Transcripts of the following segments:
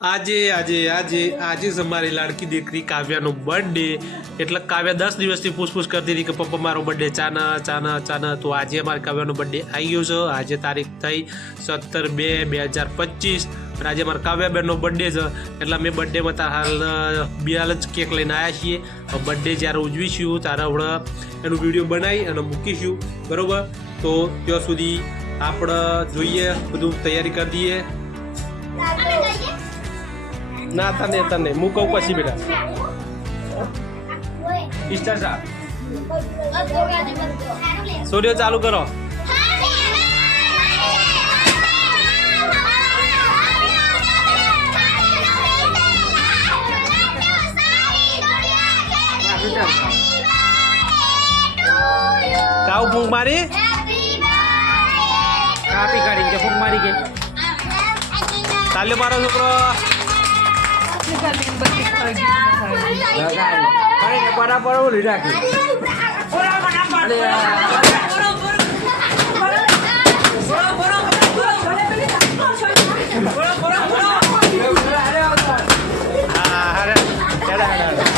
આજે આજે આજે આજે જ અમારી લાડકી દીકરી કાવ્યાનો બર્થડે એટલે કાવ્યા 10 દિવસથી પૂછપૂછ કરતી હતી કે પપ્પા મારો બર્થડે ચાના તો આજે અમારી કાવ્યાનો બર્થડે આવી ગયો છે। આજે તારીખ થઈ 17/2/2025 અને આજે અમારા કાવ્યાબેનનો બર્થડે છે એટલે અમે બર્થડેમાં તાર હાલ જ કેક લઈને આવ્યા છીએ। બર્થડે જ્યારે ઉજવીશું ત્યારે હમણાં એનું વિડીયો બનાવી અને મૂકીશું બરાબર। તો ત્યાં સુધી આપણે જોઈએ બધું તૈયારી કરી દઈએ। ના તને હું કહું પછી બેટા સ્ટાર્ટ સ્ટુડિયો ચાલુ કરો। કાઉ ફૂંક મારી કાપી કાઢી કે ફૂંક મારી કે તાલ્યો મારો છોકરો બરાબર ઓલી રાખી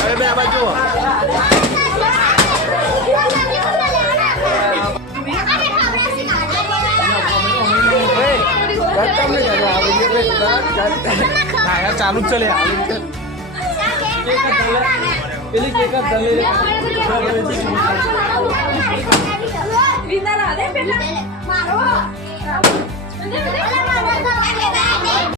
હવે બે આ બાજુ ચાલુ જ ચલે પેલી કેક મારો